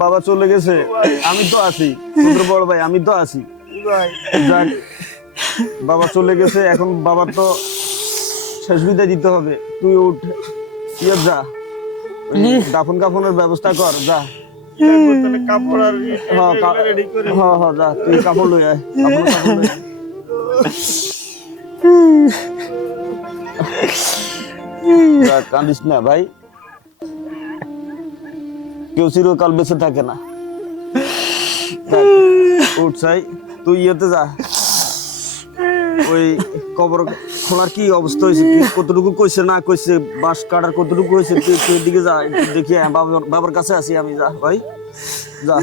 বাবা চলে গেছে, আমি তো আছি, তোর বড় ভাই আমি তো আছি। বাবা চলে গেছে, এখন বাবার তো শেষ বিদায় দিতে হবে। তুই উঠ, যা দাফন কাফনের ব্যবস্থা কর, যা। কাপড় আর রেডি করে যা, তুই কাপড় লই আয়, কাঁদিস না ভাই, কেউ চিরকাল বেঁচে থাকে না। উঠ চাই, তুই ইয়েতে যা, ওই কবর খোলার কি অবস্থা হয়েছে, কতটুকু কইছে না কইছে, বাঁশ কাটার কতটুকু হয়েছে, তুই দিকে যা, দেখি। বাবার কাছে আসি আমি, যা ভাই যা।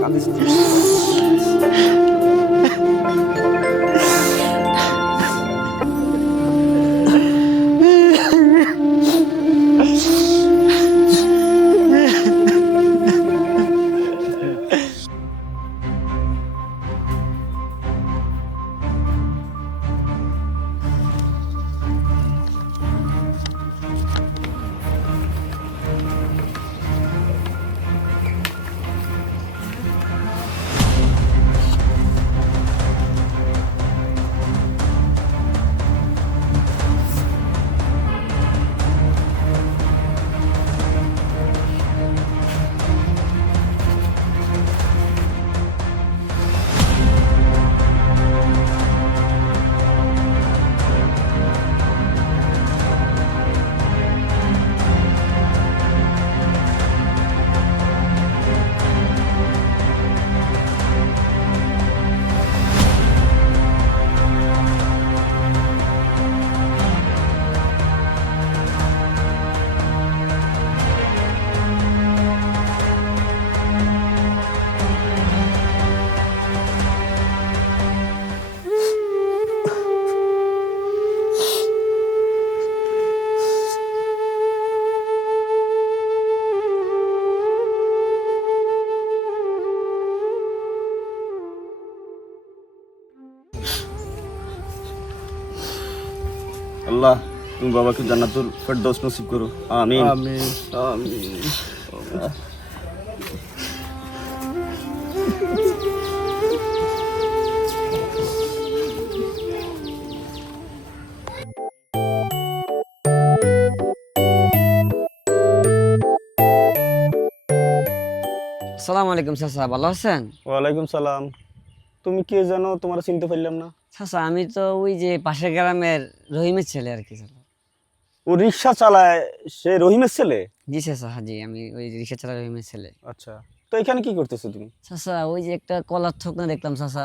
কাঁদিস না। আল্লাহ, তুমি বাবাকে জান্নাতুল ফেরদৌস নসিব করো, আমিন আমিন আমিন। আসসালামু আলাইকুম চাচা, ভালো আছেন? ওয়ালাইকুম সালাম। তুমি কে জানো, তোমার চিনতে পারলাম না। চাচা আমি তো ওই যে পাশের গ্রামের রহিমের ছেলে আর কি। ও রিক্সা চালায়, সে রহিমের ছেলে? জি চাচা, জি আমি ওই রিক্সা চালা রহিমের ছেলে। আচ্ছা, তো এখানে কি করতেছো তুমি? চাচা ওই যে একটা কলার থোকনা দেখলাম চাচা,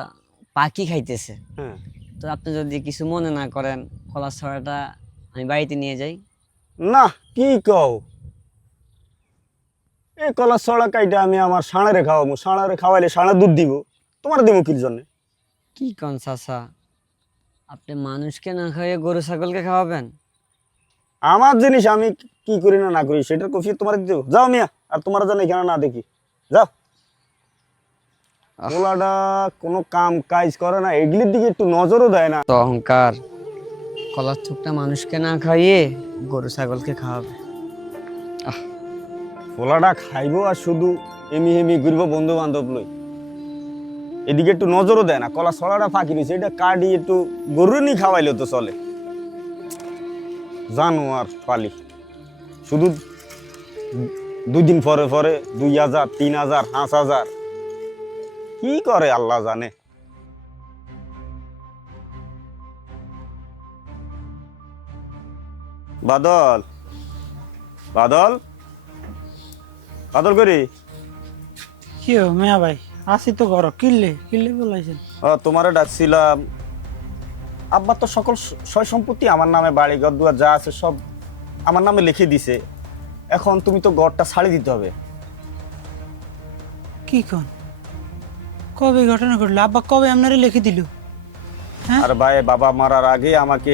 পাখি খাইতেছে। হ্যাঁ, তো আপনি যদি কিছু মনে না করেন, কলার ছড়াটা আমি বাড়িতে নিয়ে যাই। না, কি কও? এই কলা ছড়া কাইটা আমি আমার ষাঁড়ারে খাওয়াবো, ষাঁড়ারে খাওয়াইলে ষাঁড়া দুধ দিব, তোমার দিব কির জন্য? কি কন চাচা, আপনি মানুষকে না খাইয়ে গরু ছাগলকে খাওয়াবেন? আমার জিনিস আমি কি করি না না করি সেটার কফি তোমার দিও। যাও মিয়া, আর তোমার জন্য এখানে না দেখি, যাও। পোলাটা কোনো কাম কাজ করে না, এগুলির দিকে একটু নজরও দেয় না। তো অহংকার, কলার থোকটা মানুষকে না খাইয়ে গরু ছাগলকে খাওয়াবে। পোলাটা খাইবো আর শুধু এমি হেমি ঘুরবো বন্ধু বান্ধব লই, এদিকে একটু নজরও দেয় না। কলা ছড়াটা ফাঁকি দিছে, এটা কাটি একটু গরু নি খাওয়াইলেও তো চলে। জানো আর পালি শুধু 2 দিন পরে পরে 2000 3000 5000 কি করে আল্লাহ জানে। বাদল, বাদল, বাদল করি। কি হো মিয়া ভাই, আসি তো ঘর। কিনলে কিনলে বলাইছেন? তোমারে ডাকছিলাম। আব্বা তো সকল সয় সম্পত্তি আমার নামে, বাড়ি ঘর দুয়ার যা আছে সব আমার নামে লিখে দিছে। এখন তুমি তো ঘরটা ছাড়ি দিতে হবে। কি কোন? কবে ঘটনা ঘটলো? আব্বা কবে আপনারে লিখে দিল? হ্যাঁ? আর ভাই, বাবা মারার আগে আমাকে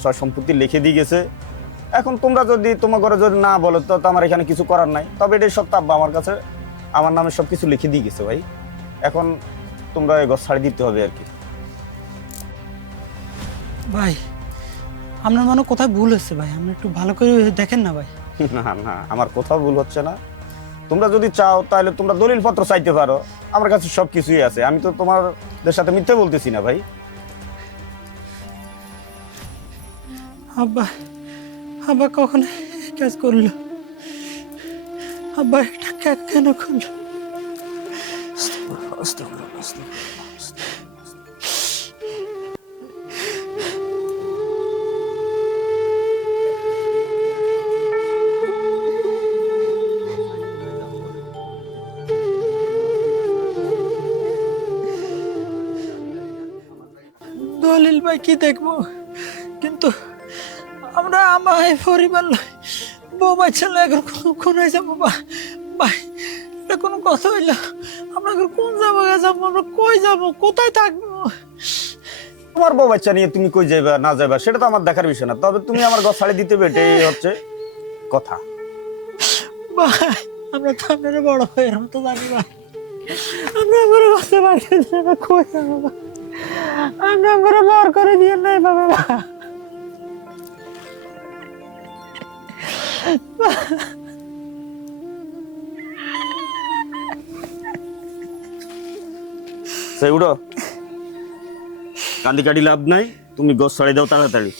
সয় সম্পত্তি লিখে দিয়ে গেছে। এখন তোমরা যদি তোমার ঘরে যদি না বলো তো আমার এখানে কিছু করার নাই। তবে এটাই সত্য, আব্বা আমার কাছে আমার নামে সবকিছু লিখে দিয়ে গেছে ভাই। এখন তোমরা এই ঘর ছাড়ি দিতে হবে আর কি। ভাই আপনার মনে হয় কোথায় ভুল হচ্ছে ভাই, আপনি একটু ভালো করে দেখেন না ভাই। না না, আমার কোথাও ভুল হচ্ছে না। তোমরা যদি চাও তাহলে তোমরা দলিলপত্র চাইতে পারো, আমার কাছে সব কিছুই আছে। আমি তো তোমাদের সাথে মিথ্যে বলতেছি না ভাই। আব্বা আব্বা কখন এই কাজ করলো? আব্বা এটা কেন করলো? দলিল ভাই কি দেখবো, কিন্তু আমরা আমার এই পরিবার বউ বাচ্চা এখন কোন যাবো ভাই? এটা কোনো কথা হইলো? আমরা এখন কোন যাবো যাবো, আমরা কই যাবো, কোথায় থাকবো? তোমার বউ বাচ্চা নিয়ে তুমি কই যাইবা না যাইবা সেটা তো আমার দেখার বিষয় না, তবে তুমি আমার ঘর ছাড়ি দিতে হবে, এটাই হচ্ছে কথা। ভাই আমরা তো আপনারা বড় ভাইয়ের মতো জানি ভাই, আমরা আমার বাচ্চা বাড়িতে আমরা কই যাবো ভাই? আমরা আমরা বর করে দিয়ে নাই বাবা। সে উড়ো, কান্দি কাটি লাভ নাই, তুমি গোস ছাড়ি দাও তাড়াতাড়ি।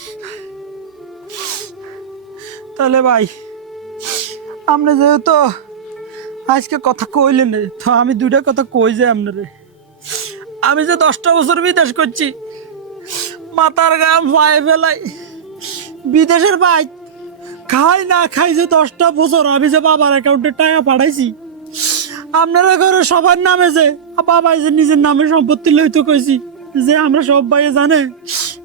তাহলে ভাই আপনি যেহেতু আজকে কথা কইলেন, তো আমি দুইটা কথা কই যে আপনারে, আমি যে 10টা বছর বিদেশ করছি, মাথার গাম পায়ে ফেলাই, বিদেশের ভাই খাই না খাই যে 10টা বছর আমি যে বাবার অ্যাকাউন্টে টাকা পাঠাইছি, আপনারা ঘরে সবার নামে যে বাবাই যে নিজের নামে সম্পত্তি লইতে কইছি, যে আমরা সব ভাই জানে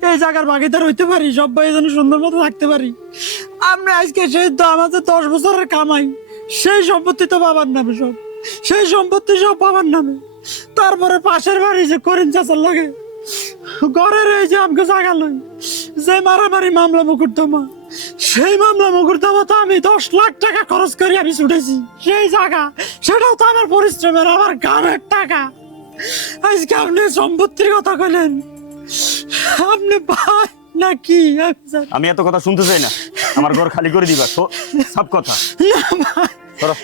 এই জায়গার ভাগিদার হইতে পারি, সব ভাই যেন সুন্দর মতো থাকতে পারি। আমরা আজকে সেই তো আমাদের 10 বছরের কামাই, সেই সম্পত্তি তো বাবার নামে, সব সেই সম্পত্তি সব বাবার নামে। তারপরে পাশের বাড়ি যে করিম চাচার লাগে ঘরের এই যে আমাকে জায়গা লই, যে মারামারি মামলা মুকুরদমা, সেই মামলা মুকুরদমা তো আমি 10 লাখ টাকা খরচ করি আমি ছুটেছি সেই জায়গা, সেটাও তো আমার পরিশ্রমের, আমার গানের টাকা। আজকে আপনি সম্পত্তির কথা কইলেন, আপনি ভাই নাকি? আমি এত কথা শুনতে চাই না, আমার ঘর খালি করে দিবা, সব কথা সরো।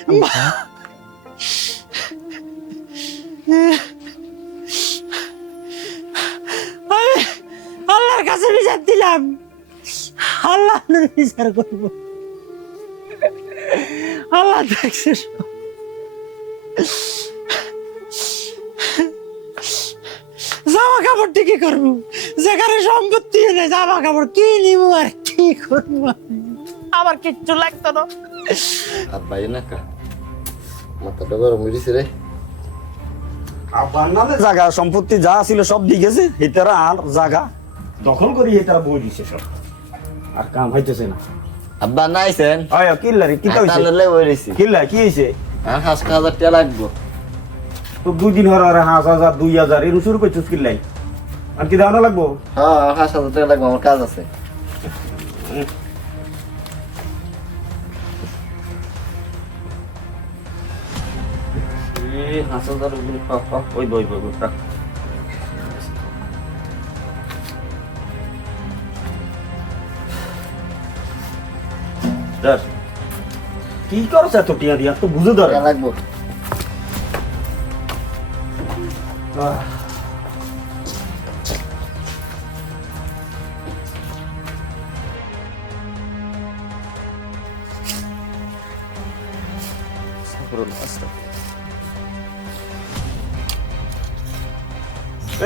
আমি আল্লাহর কাছে বিচার দিলাম, আল্লাহ আপনার বিচার করব, আল্লাহ দেখছে সব। জামা কাপড় কি করবো, যেখানে সম্পত্তি নেই জামা কাপড় কি নিব আর কি করবো? আমার কিচ্ছু লাগতো না। Abai naka. Mata dabar umiri রে আব্বার নামে জায়গা সম্পত্তি যা ছিল সব দিয়ে গেছে, হেতারা আর জায়গা দখল করি হেতারা বই দিছে সব, আর কাম হইতেছে না। আব্বা নাইছেন আয় কিল্লারি কি তো হইছে? তাহলে বইরেছি কিল্লা কি হইছে? আর 5000 টাকা লাগবে তো 2 দিন হর আর 5000 2000 এর শুরু করছিস কিল্লাই, আর কি দাও লাগবো? হ্যাঁ 5000 টাকা লাগবে, আমার কাজ আছে। এই 5000 ওই বই বই বই রাখ। কি করছ এত টিয়া দিয়া, তো বুঝে ধরে টাকা লাগবে।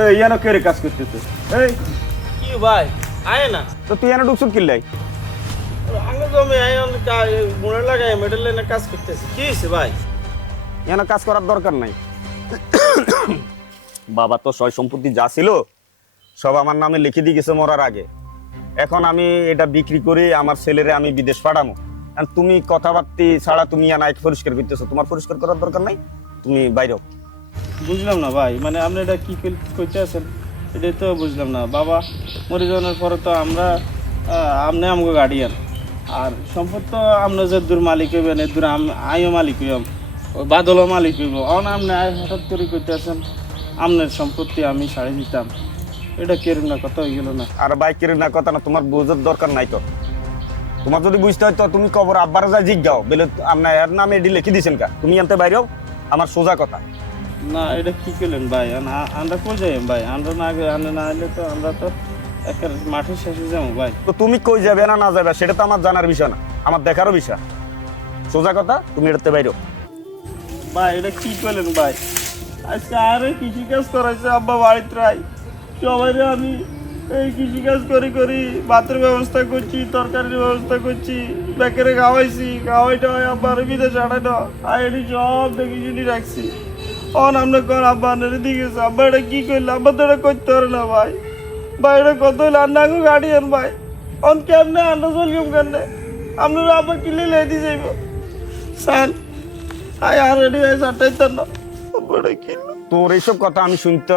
এই ইয়ানো কে রে কাজ করতেছে? এই কি ভাই আয় না তো তুই ইয়ানো ঢুকছ কিল্লাই? আঙ্গ জমি আয় মনে লাগাই মেডেল লাইনে কাজ করতেছি। কি হয়েছে ভাই? ইয়ানো কাজ করার দরকার নাই। বাবা তো সয় সম্পত্তি যা ছিল সব আমার নামে লিখে দিয়ে গেছে মরার আগে। এখন আমি এটা বিক্রি করে আমার ছেলেরে আমি বিদেশ পাঠামো। আর তুমি কথাবার্তি ছাড়া তুমি নাইক পরিষ্কার করতেছো, তোমার পরিষ্কার করার দরকার নাই, তুমি বাইরে হও। বুঝলাম না ভাই, মানে আপনি এটা কি করতে আছেন এটাই তো বুঝলাম না। বাবা মরে যাওয়ার পরে তো আমরা আপনি আমাকে গার্ডিয়ান, আর সম্পদ তো আপনি যে দূর মালিক হইবেন, এর দূর আইও মালিক হইম, ওই বাদলও মালিক হইব। অন আপনি আয় হঠাৎ করে করতে আছেন আপনার সম্পত্তি আমি ছাড়ে দিতাম, এটা কেরম না কথা হয়ে গেল না। আর বাইকের না কথা না, তোমার বোঝার দরকার নাই তো। তোমার যদি বুঝতে হয় তো তুমি কবর আব্বার যায় জিজ্ঞাও বেলে আপনার এর নামে এডি লিখে দিয়েছেন কা, তুমি আনতে বাইরেও আমার সোজা কথা। না এটা কি করলেন ভাই, আমরা কই যাই ভাই, আমরা না আগে আনে না আইলে তো আমরা তো একের মাঠের শেষে যাবো ভাই। তো তুমি কই যাবে না না যাবে সেটা তো আমার জানার বিষয় না, আমার দেখারও বিষয়। সোজা কথা, তুমি এটাতে বাইরেও। ভাই এটা কি করলেন ভাই, আজকে আরে কৃষিকাজ করাইছে আব্বা বাড়িতে রাই, সবাই আমি এই কৃষিকাজ করি ভাতের ব্যবস্থা করছি, তরকারির ব্যবস্থা করছি, বেকারে খাওয়াইছি, খাওয়াইটা হয় আব্বার বিদেশ আড়াইটা আইডি সব দেখি শুনি রাখছি। অন আমরা কর আব্বা আনের দিকে আব্বা এটা কি করলে, আব্বা তো এটা করতে পারে না ভাই। ভাই এটা কত হইলে আন্না গাড়িয়ান ভাই, অন কেমনে আন্না চললাম কেমনে, আপনারা আব্বা কিলে লেদি যাইব স্যার। আই আর রেডি হয়ে চারটাই তো না, আব্বা এটা কিনলো। তোর এইসব কথা আমি শুনতে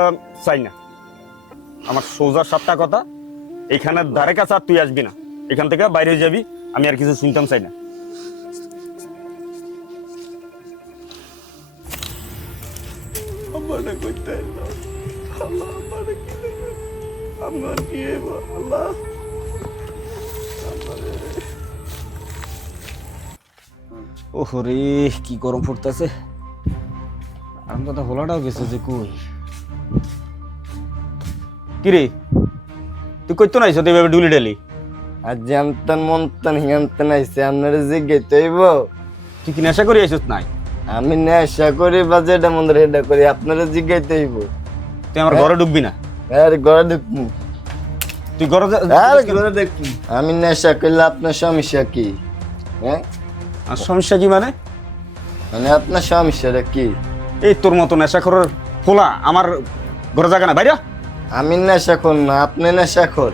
চাই না। আমার সোজা সাতটা কথা, এখানে ধারে কাছে আর তুই আসবি না, এখান থেকে বাইরে যাবি, আমি আর কিছু শুনতাম চাই না। আব্বা এটা করতে না, আল্লাহ আব্বা এটা কি করবে? আমার কি হইব আল্লাহ। ওহরে কি গরম পড়তেছে, আরাম কথা হোলাটাও গেছে যে কই। কিরে তুই কইতো না এসে এভাবে ডুলি ডেলি? আর জানতেন মনতেন হিয়ানতেন আইসে আপনারা জিজ্ঞাইতে হইব। তুই কি নেশা করে আইসিস নাই? আমি নেশা করি বা যেটা মন এটা করি আপনারা জিজ্ঞাইতে হইব। তুই আমার ঘরে ঢুকবি না, আরে ঘরে দেখবো, তুই ঘরে আরে ঘরে দেখবো। আমি নেশা করলে আপনার সমস্যা কি? হ্যাঁ আর সমস্যা কি মানে? মানে আপনার সমস্যাটা কি? এই তোর মতো নেশা করার ফোলা আমার ঘরে জায়গা না, বাইরে। আমি নেশাখোর না, আপনি নেশাখোর।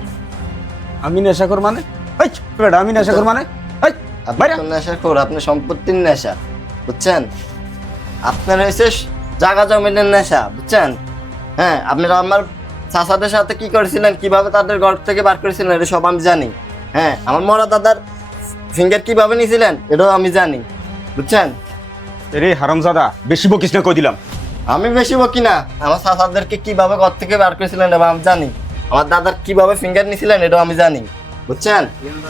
আমি নেশাখোর মানে? এই বেটা আমি নেশাখোর মানে? এই আপনি বাইরে। তো নেশাখোর, আপনি সম্পত্তির নেশা, বুঝছেন? আপনার হয়েছে জাগা জমিনের নেশা, বুঝছেন? হ্যাঁ, আপনারা আমার চাচাদের সাথে কি করেছিলেন, কিভাবে তাদের ঘর থেকে বার করেছিলেন, এটা সব আমি জানি। হ্যাঁ, আমার মরা দাদার ফিঙ্গার কিভাবে নিয়েছিলেন, এটাও আমি জানি, বুঝছেন? রে হারামজাদা, বেশি বকিস না কই দিলাম। আমি বেশি বকি না, আমার চাচাদেরকে কিভাবে ঘর থেকে বার করেছিলেন এটা আমি জানি। আমার দাদার কিভাবে ফিঙ্গার নিয়েছিলেন এটাও আমি জানি, বুঝছেন?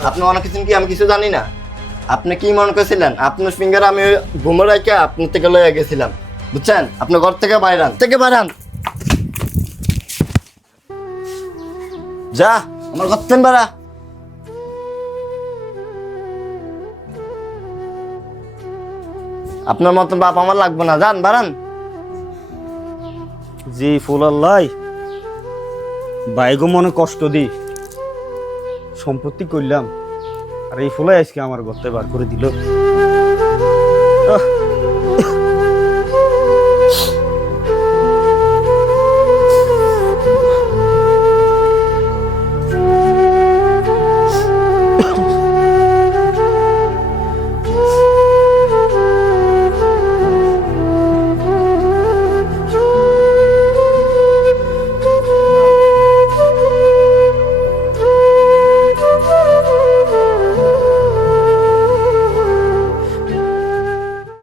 আপনি মনে করছেন কি আমি কিছু জানি না? আপনি কি মনে করেছিলেন আপনার ফিঙ্গার আমি ঘুমো রাখে আপনার থেকে লয়ে গেছিলাম, বুঝছেন? আপনি ঘর থেকে বাইরান, যা আমার ঘর থেকে বেড়া। আপনার মতন বাপ আমার লাগবে না, যান বাড়ান। জি ফুল আল্লাহ বাইগো মনে কষ্ট দি সম্পত্তি করলাম, আর এই ফুলাই আজকে আমার ঘরতে বার করে দিল।